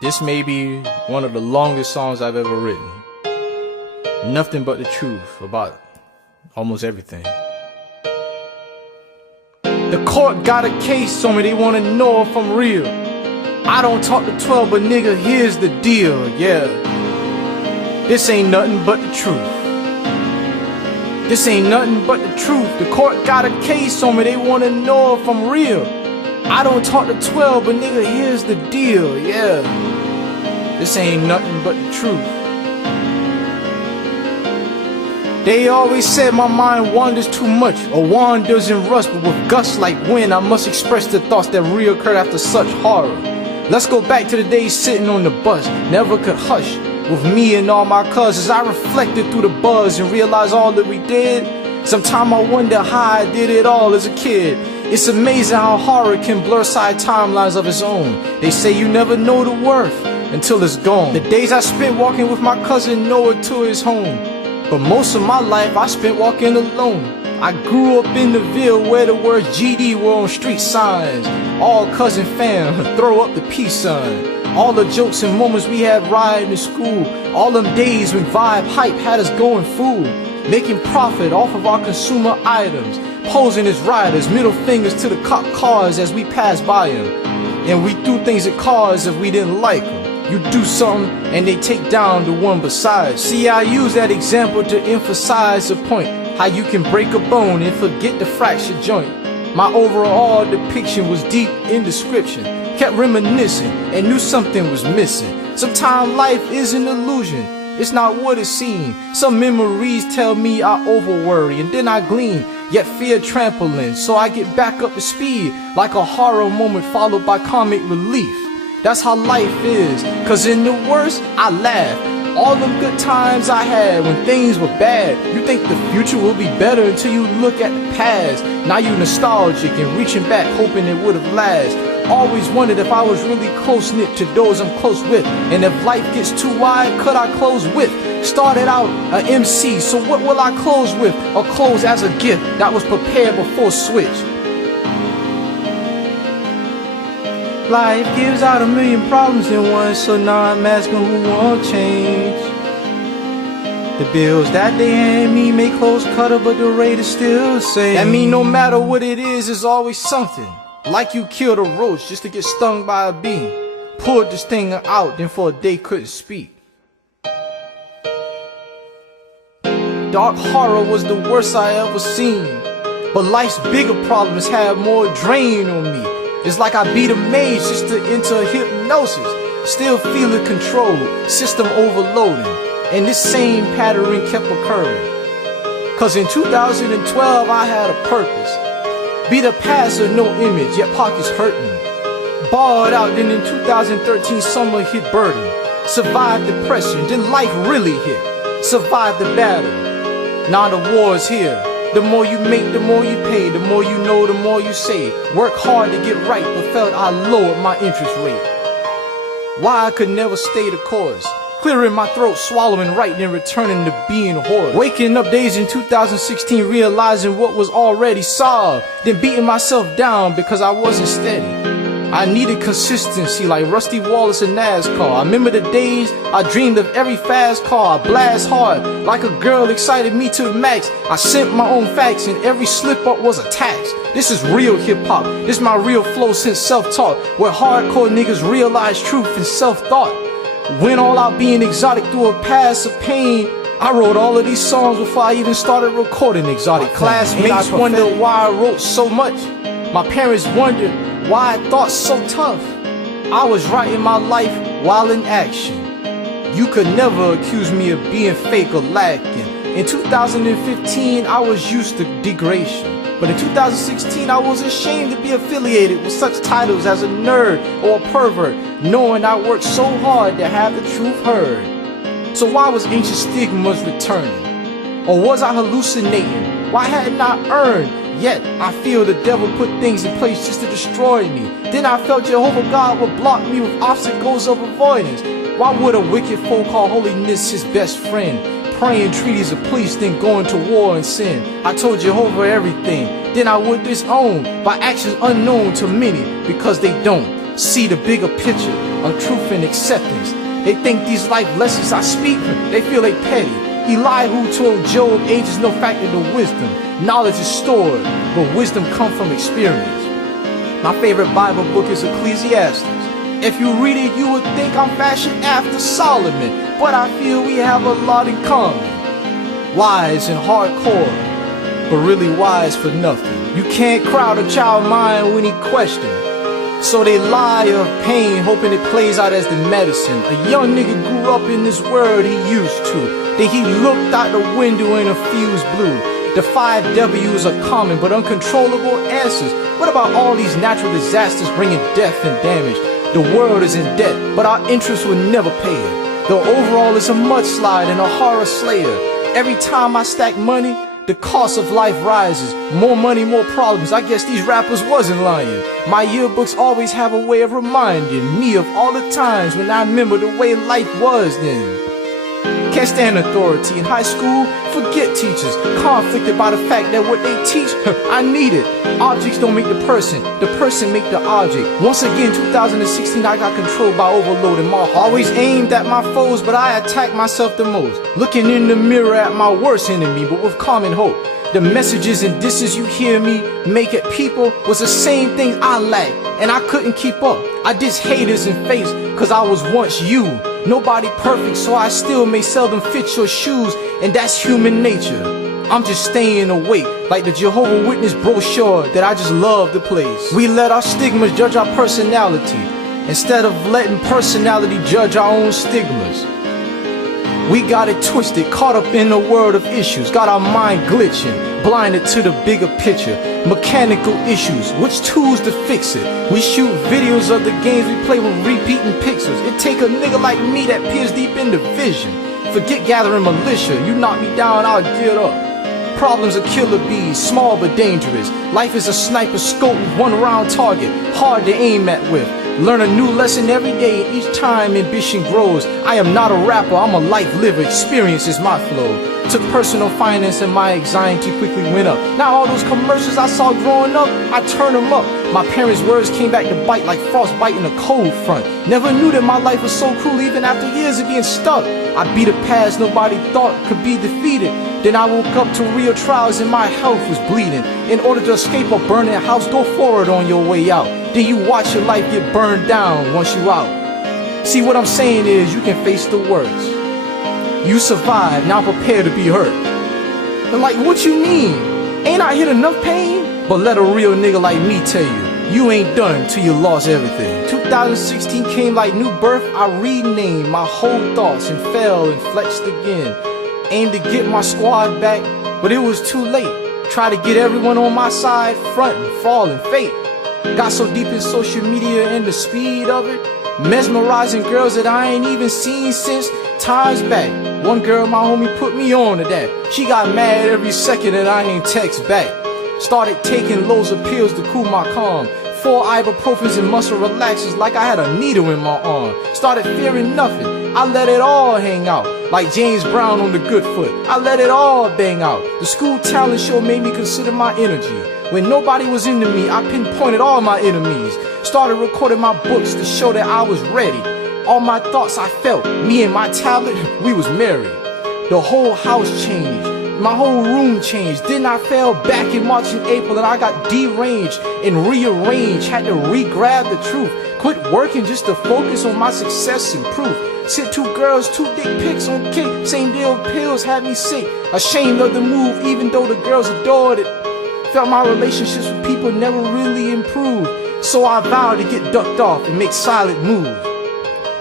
This may be one of the longest songs I've ever written. Nothing but the truth about almost everything. The court got a case on me, they wanna know if I'm real. I don't talk to 12, but nigga, here's the deal, yeah. This ain't nothing but the truth. This ain't nothing but the truth. The court got a case on me, they wanna know if I'm real. I don't talk to 12, but nigga, here's the deal, yeah. This ain't nothing but the truth. They always said my mind wanders too much, or wanders in rust, but with gusts like wind, I must express the thoughts that reoccurred after such horror. Let's go back to the days sitting on the bus, never could hush, with me and all my cousins. I reflected through the buzz and realized all that we did. Sometime I wonder how I did it all as a kid. It's amazing how horror can blur side timelines of its own. They say you never know the worth until it's gone. The days I spent walking with my cousin Noah to his home, but most of my life I spent walking alone. I grew up in the Ville where the words GD were on street signs. All cousin fam, throw up the peace sign. All the jokes and moments we had riding to school. All them days when Vibe Hype had us going fool. Making profit off of our consumer items. Posing as riders, middle fingers to the cop cars as we passed by them. And we threw things at cars if we didn't like them. You do something and they take down the one beside. See, I use that example to emphasize the point. How you can break a bone and forget the fractured joint. My overall depiction was deep in description. Kept reminiscing and knew something was missing. Sometimes life is an illusion, it's not what it seems. Some memories tell me I overworry and then I glean, yet fear trampling. So I get back up to speed like a horror moment followed by comic relief. That's how life is, cause in the worst, I laugh. All them good times I had when things were bad. You think the future will be better until you look at the past. Now you nostalgic and reaching back hoping it would have last. Always wondered if I was really close-knit to those I'm close with. And if life gets too wide, could I close with? Started out a MC, so what will I close with? Or close as a gift that was prepared before switch? Life gives out a million problems in one, so now I'm asking who won't change. The bills that they hand me may close cutter, but the rate is still the same. That mean no matter what it is, there's always something. Like you killed a roach just to get stung by a bee. Pulled this thing out, then for a day couldn't speak. Dark horror was the worst I ever seen. But life's bigger problems have more drain on me. It's like I beat a maze just to enter hypnosis. Still feeling controlled, system overloading. And this same pattern kept occurring. Cause in 2012 I had a purpose. Be the past of no image, yet pockets hurting. Barred out, then in 2013 summer hit burden. Survived depression, then life really hit. Survived the battle, now the war's here. The more you make, the more you pay. The more you know, the more you save. Work hard to get right, but felt I lowered my interest rate. Why I could never stay the course. Clearing my throat, swallowing right, then returning to being hoarse. Waking up days in 2016, realizing what was already solved. Then beating myself down because I wasn't steady. I needed consistency like Rusty Wallace in NASCAR. I remember the days I dreamed of every fast car. I blast hard like a girl excited me to the max. I sent my own facts and every slip up was a tax. This is real hip hop. This my real flow since self-taught. Where hardcore niggas realize truth and self-thought. Went all out being exotic through a past of pain. I wrote all of these songs before I even started recording Exotic. Classmates wonder why I wrote so much. My parents wondered why I thought so tough. I was writing my life while in action. You could never accuse me of being fake or lacking. In 2015 I was used to degradation. But in 2016 I was ashamed to be affiliated with such titles as a nerd or a pervert, knowing I worked so hard to have the truth heard. So why was ancient stigmas returning? Or was I hallucinating? Why hadn't I earned? Yet I feel the devil put things in place just to destroy me. Then I felt Jehovah God would block me with obstacles of avoidance. Why would a wicked foe call holiness his best friend? Praying treaties of police, then going to war and sin. I told Jehovah everything, then I would disown by actions unknown to many because they don't. see the bigger picture of truth and acceptance. They think these life lessons I speak, they feel they petty. Elihu told Job, age is no factor to wisdom. Knowledge is stored, but wisdom comes from experience. My favorite Bible book is Ecclesiastes. If you read it, you would think I'm fashioned after Solomon, but I feel we have a lot in common. Wise and hardcore, but really wise for nothing. You can't crowd a child's mind when he questions. So they lie of pain, hoping it plays out as the medicine. A young nigga grew up in this world he used to. Then he looked out the window and a fuse blew. The 5 W's are common but uncontrollable answers. What about all these natural disasters bringing death and damage? The world is in debt, but our interest will never pay it. The overall is a mudslide and a horror slayer. Every time I stack money, the cost of life rises. More money, more problems. I guess these rappers wasn't lying. My yearbooks always have a way of reminding me of all the times when I remember the way life was then. Can't stand authority in high school, forget teachers. Conflicted by the fact that what they teach, I need it. Objects don't make the person make the object. Once again, 2016, I got controlled by overload and my heart always aimed at my foes, but I attack myself the most. Looking in the mirror at my worst enemy, but with common hope. The messages and disses you hear me make at people was the same thing I lacked, and I couldn't keep up. I diss haters in face, cause I was once you. Nobody perfect, so I still may seldom fit your shoes, and that's human nature. I'm just staying awake, like the Jehovah's Witness brochure that I just love to place. We let our stigmas judge our personality, instead of letting personality judge our own stigmas. We got it twisted, caught up in a world of issues, got our mind glitching, blinded to the bigger picture. Mechanical issues, which tools to fix it? We shoot videos of the games we play with repeating pixels. It take a nigga like me that peers deep in the vision. Forget gathering militia, you knock me down, I'll get up. Problems are killer bees, small but dangerous. Life is a sniper scope with one round target, hard to aim at with. Learn a new lesson every day, and each time ambition grows. I am not a rapper, I'm a life liver, experience is my flow. Took personal finance and my anxiety quickly went up. Now all those commercials I saw growing up, I turned them up. My parents' words came back to bite like frostbite in a cold front. Never knew that my life was so cruel even after years of being stuck. I beat a past nobody thought could be defeated. Then I woke up to real trials and my health was bleeding. In order to escape a burning house, go forward on your way out. Then you watch your life get burned down once you out. See, what I'm saying is you can face the worst. You survived, now prepare to be hurt. And like, what you mean? Ain't I hit enough pain? But let a real nigga like me tell you, you ain't done till you lost everything. 2016 came like new birth, I renamed my whole thoughts and fell and flexed again. Aimed to get my squad back, but it was too late. Try to get everyone on my side, frontin', falling, fate. Got so deep in social media and the speed of it, mesmerizing girls that I ain't even seen since times back. One girl, my homie, put me on to that. She got mad every second that I ain't text back. Started taking loads of pills to cool my calm. 4 ibuprofens and muscle relaxers like I had a needle in my arm. Started fearing nothing, I let it all hang out. Like James Brown on the good foot, I let it all bang out. The school talent show made me consider my energy. When nobody was into me, I pinpointed all my enemies. Started recording my books to show that I was ready. All my thoughts I felt, me and my tablet, we was married. The whole house changed, my whole room changed. Then I fell back in March and April and I got deranged and rearranged. Had to re-grab the truth. Quit working just to focus on my success and proof. Sent 2 girls, 2 dick pics on kick. Same deal, pills had me sick. Ashamed of the move even though the girls adored it. Felt my relationships with people never really improved. So I vowed to get ducked off and make silent moves.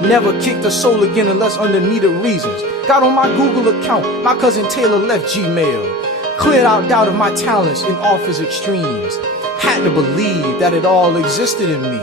Never kicked a soul again unless under needed reasons. Got on my Google account, my cousin Taylor left Gmail. Cleared out doubt of my talents in office extremes. Had to believe that it all existed in me.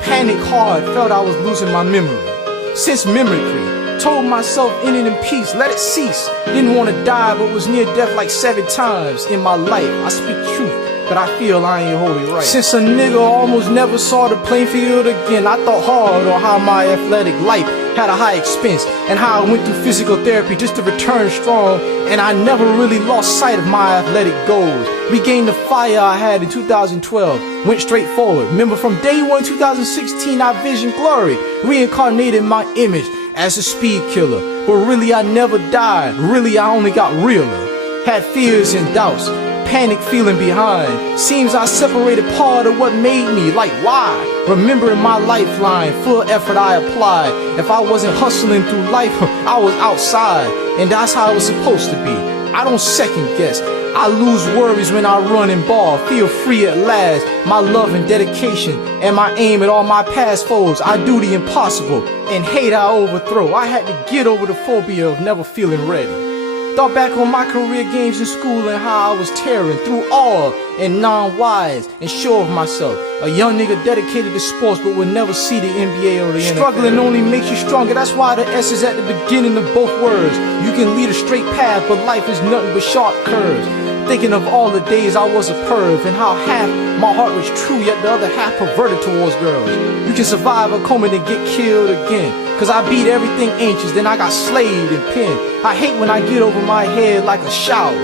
Panicked hard, felt I was losing my memory. Since mimicry, told myself in it in peace, let it cease. Didn't want to die but was near death like 7 times in my life. I speak truth, but I feel I ain't wholly right. Since a nigga almost never saw the playing field again, I thought hard on how my athletic life had a high expense, and how I went through physical therapy just to return strong, and I never really lost sight of my athletic goals. Regained the fire I had in 2012, went straight forward. Remember from day one 2016 I visioned glory, reincarnated my image as a speed killer, but really I never died, really I only got realer. Had fears and doubts, panic feeling behind. Seems I separated part of what made me, like why? Remembering my lifeline, full effort I applied. If I wasn't hustling through life, I was outside, and that's how it was supposed to be. I don't second guess, I lose worries when I run and ball, feel free at last. My love and dedication, and my aim at all my past foes. I do the impossible, and hate I overthrow. I had to get over the phobia of never feeling ready. Thought back on my career games in school and how I was tearing through all and non-wise and sure of myself. A young nigga dedicated to sports but would never see the NBA or the NFL. Struggling only makes you stronger, that's why the S is at the beginning of both words. You can lead a straight path, but life is nothing but sharp curves. Thinking of all the days I was a perv and how half my heart was true yet the other half perverted towards girls. You can survive a coma and get killed again, cause I beat everything ancient, then I got slayed and pinned. I hate when I get over my head like a shower.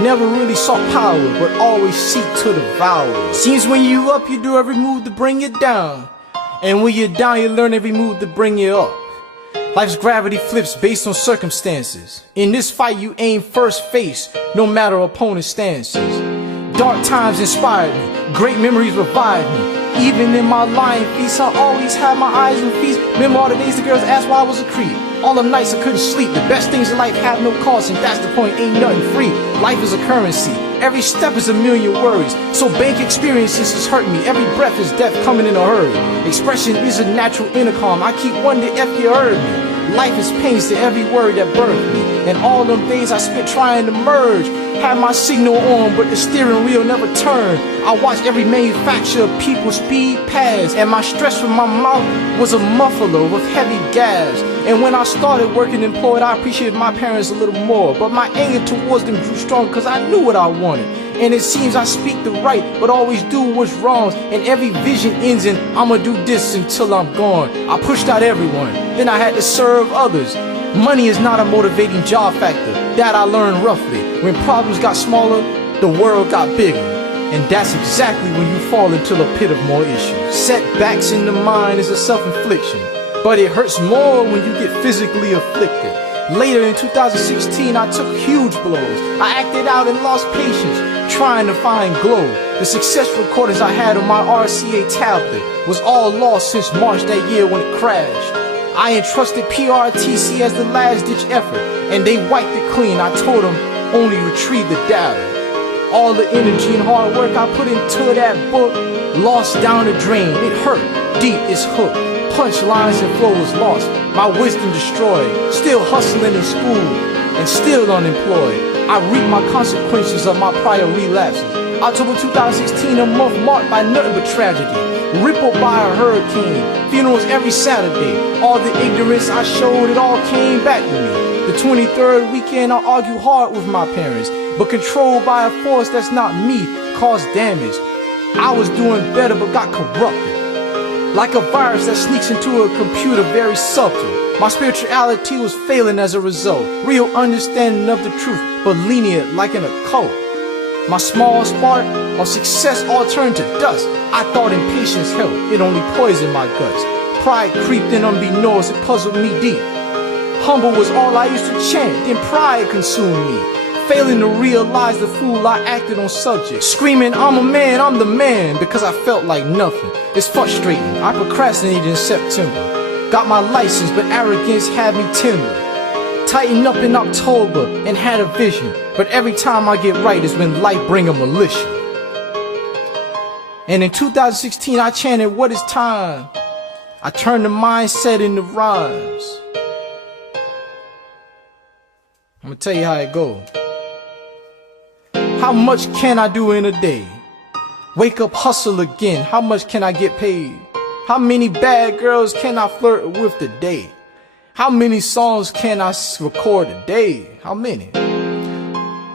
Never really saw power, but always seek to devour. Seems when you up, you do every move to bring you down, and when you're down, you learn every move to bring you up. Life's gravity flips based on circumstances. In this fight, you aim first face, no matter opponent's stances. Dark times inspired me, great memories revived me. Even in my lying feast, I always had my eyes on feast. Remember all the days the girls asked why I was a creep. All the nights I couldn't sleep. The best things in life have no cost, and that's the point, ain't nothing free. Life is a currency, every step is a million worries. So bank experiences is hurting me, every breath is death coming in a hurry. Expression is a natural intercom, I keep wondering if you heard me. Life is pains to every word that birthed me, and all them days I spent trying to merge. Had my signal on, but the steering wheel never turned. I watched every manufacturer of people speed past, and my stress from my mouth was a muffler with heavy gas. And when I started working employed, I appreciated my parents a little more, but my anger towards them grew strong cause I knew what I wanted. And it seems I speak the right, but always do what's wrong. And every vision ends in, I'ma do this until I'm gone. I pushed out everyone, then I had to serve others. Money is not a motivating job factor, that I learned roughly. When problems got smaller, the world got bigger. And that's exactly when you fall into the pit of more issues. Setbacks in the mind is a self-infliction, but it hurts more when you get physically afflicted. Later in 2016, I took huge blows. I acted out and lost patience, trying to find glow. The success recordings I had on my RCA tablet was all lost since March that year when it crashed. I entrusted PRTC as the last-ditch effort, and they wiped it clean. I told them, only retrieve the data. All the energy and hard work I put into that book, lost down the drain. It hurt, deep it's hooked. Punchlines and flows lost, my wisdom destroyed. Still hustling in school, and still unemployed. I reap my consequences of my prior relapses. October 2016, a month marked by nothing but tragedy. Rippled by a hurricane, funerals every Saturday. All the ignorance I showed, it all came back to me. The 23rd weekend, I argued hard with my parents, but controlled by a force that's not me, caused damage. I was doing better but got corrupted, like a virus that sneaks into a computer, very subtle. My spirituality was failing as a result. Real understanding of the truth, but lenient like an occult. My small spark of success all turned to dust. I thought impatience helped, it only poisoned my guts. Pride creeped in unbeknownst, it puzzled me deep. Humble was all I used to chant, then pride consumed me. Failing to realize the fool I acted on subject. Screaming, I'm a man, I'm the man, because I felt like nothing. It's frustrating, I procrastinated in September. Got my license, but arrogance had me tender. Tightened up in October and had a vision, but every time I get right is when life bring a militia. And in 2016 I chanted, what is time? I turned the mindset into rhymes. I'm gonna tell you how it goes. How much can I do in a day? Wake up, hustle again, how much can I get paid? How many bad girls can I flirt with today? How many songs can I record a day? How many?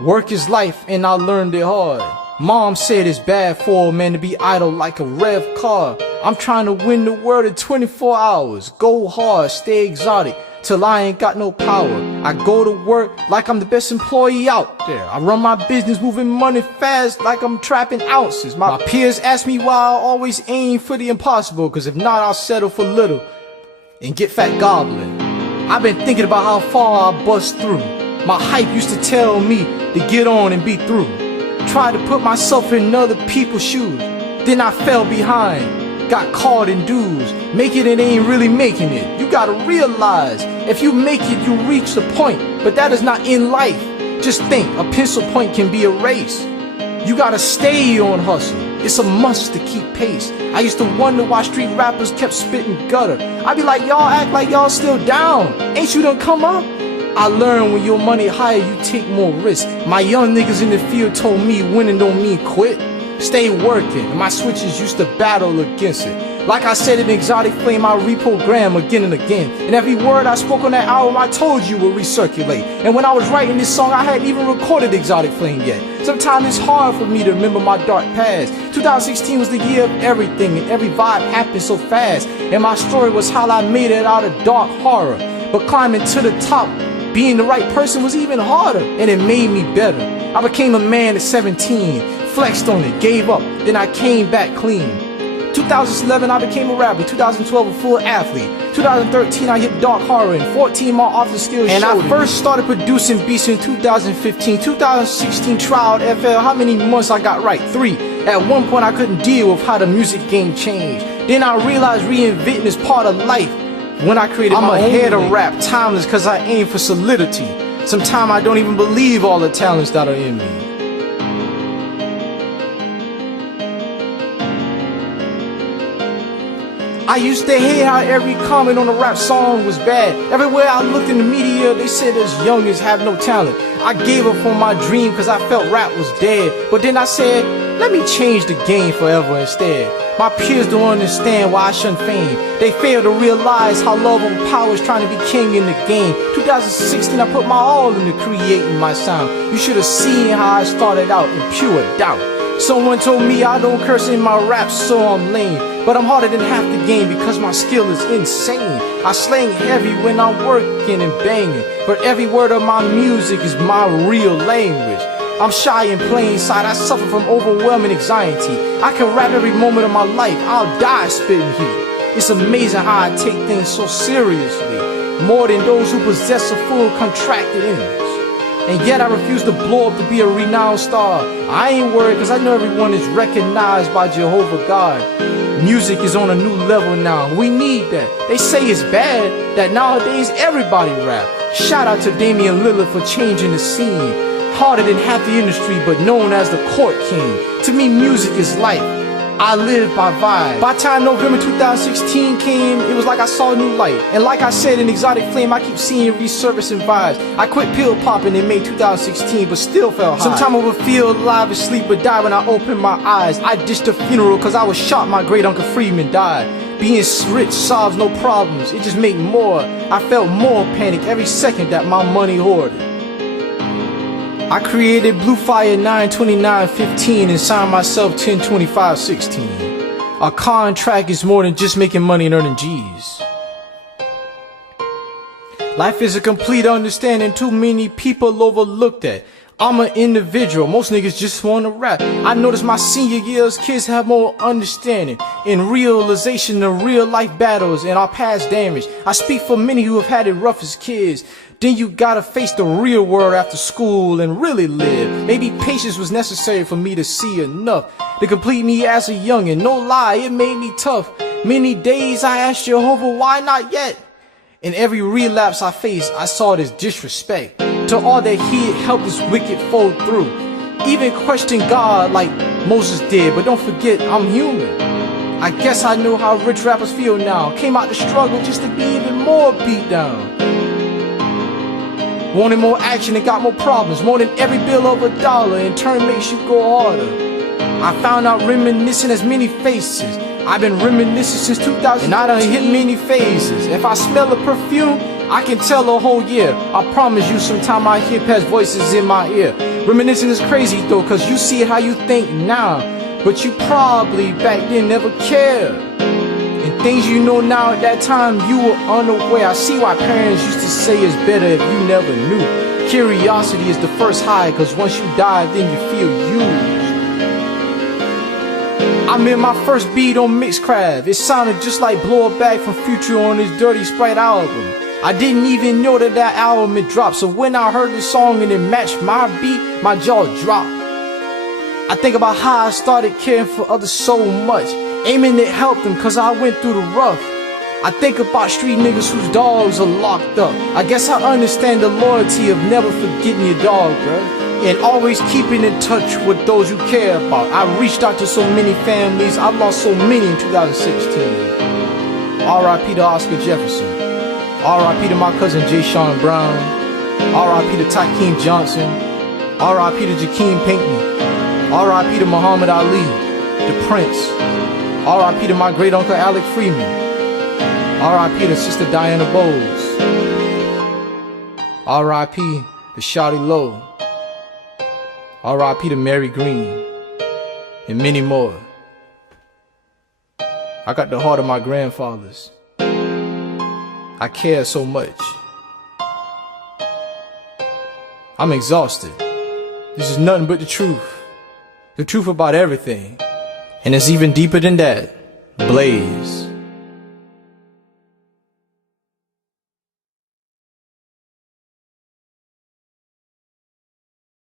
Work is life and I learned it hard. Mom said it's bad for a man to be idle like a rev car. I'm trying to win the world in 24 hours. Go hard, stay exotic, till I ain't got no power. I go to work like I'm the best employee out there. I run my business moving money fast like I'm trapping ounces. My peers ask me why I always aim for the impossible, cause if not I'll settle for little and get fat gobbling. I've been thinking about how far I bust through. My hype used to tell me to get on and be through. Tried to put myself in other people's shoes, then I fell behind, got caught in dues. Make it and ain't really making it. You gotta realize, if you make it, you reach the point, but that is not in life. Just think, a pencil point can be erased. You gotta stay on hustle, it's a must to keep pace. I used to wonder why street rappers kept spitting gutter. I be like, y'all act like y'all still down, ain't you done come up? I learned when your money higher, you take more risks. My young niggas in the field told me winning don't mean quit. Stay working, and my switches used to battle against it. Like I said in Exotic Flame, I reprogram again and again. And every word I spoke on that album, I told you would recirculate. And when I was writing this song, I hadn't even recorded Exotic Flame yet. Sometimes it's hard for me to remember my dark past. 2016 was the year of everything, and every vibe happened so fast. And my story was how I made it out of dark horror. But climbing to the top, being the right person was even harder, and it made me better. I became a man at 17, flexed on it, gave up, then I came back clean. 2011 I became a rapper, 2012 a full athlete, 2013 I hit dark horror, and 14 more office skills. And I first started producing beats in 2015, 2016 trial FL, how many months I got right? 3. At one point I couldn't deal with how the music game changed. Then I realized reinventing is part of life. When I created my head of rap, timeless cause I aim for solidity. Sometimes I don't even believe all the talents that are in me. I used to hate how every comment on a rap song was bad. Everywhere I looked in the media, they said us youngins have no talent. I gave up on my dream cause I felt rap was dead. But then I said, let me change the game forever instead. My peers don't understand why I shun fame. They fail to realize how love and power is trying to be king in the game. 2016 I put my all into creating my sound. You should have seen how I started out in pure doubt. Someone told me I don't curse in my raps, so I'm lame. But I'm harder than half the game because my skill is insane. I slang heavy when I'm working and banging, but every word of my music is my real language. I'm shy in plain sight, I suffer from overwhelming anxiety. I can rap every moment of my life, I'll die spitting heat. It's amazing how I take things so seriously, more than those who possess a full contracted image. And yet I refuse to blow up to be a renowned star. I ain't worried cause I know everyone is recognized by Jehovah God. Music is on a new level now, we need that. They say it's bad that nowadays everybody rap. Shout out to Damian Lillard for changing the scene. Harder than half the industry, but known as the court king. To me, music is life. I live by vibe. By the time November 2016 came, it was like I saw a new light. And like I said in Exotic Flame, I keep seeing resurfacing vibes. I quit pill popping in May 2016, but still felt high. Sometimes I would feel alive and sleep or die when I open my eyes. I ditched a funeral cause I was shot, my great uncle Freeman died. Being rich solves no problems, it just made more. I felt more panic every second that my money hoarded. I created Blue Fire 9/29/15 and signed myself 10/25/16. A contract is more than just making money and earning G's. Life is a complete understanding too many people overlook that. I'm an individual, most niggas just wanna rap. I notice my senior years, kids have more understanding and realization of real life battles and our past damage. I speak for many who have had it rough as kids. Then you gotta face the real world after school and really live. Maybe patience was necessary for me to see enough to complete me as a youngin'. No lie, it made me tough. Many days I asked Jehovah, why not yet? In every relapse I faced, I saw it as disrespect to all that he had helped this wicked foe through. Even question God like Moses did, but don't forget I'm human. I guess I know how rich rappers feel now. Came out to struggle just to be even more beat down. Wanted more action and got more problems. More than every bill of $1 in turn makes you go harder. I found out reminiscing has many faces. I've been reminiscing since 2000 and I done hit many phases. If I smell a perfume, I can tell a whole year. I promise you sometime I hear past voices in my ear. Reminiscing is crazy though, cause you see how you think now, but you probably back then never cared. And things you know now at that time you were unaware. I see why parents used to say it's better if you never knew. Curiosity is the first high, cause once you dive then you feel used. I made my first beat on Mixcraft. It sounded just like Blow It Back from Future on his Dirty Sprite album. I didn't even know that album had dropped, so when I heard the song and it matched my beat, my jaw dropped. I think about how I started caring for others so much, aiming to help them cause I went through the rough. I think about street niggas whose dogs are locked up. I guess I understand the loyalty of never forgetting your dog, bruh, and always keeping in touch with those you care about. I reached out to so many families, I lost so many in 2016. R.I.P. to Oscar Jefferson. R.I.P. to my cousin Jay Sean Brown. R.I.P. to Takeem Johnson. R.I.P. to Jakeem Pinkney. R.I.P. to Muhammad Ali, the Prince. R.I.P. to my great uncle Alec Freeman. R.I.P. to Sister Diana Bowles. R.I.P. to Shawty Lowe. R.I.P. to Mary Green, and many more. I got the heart of my grandfathers. I care so much. I'm exhausted. This is nothing but the truth. The truth about everything. And it's even deeper than that. Blaze.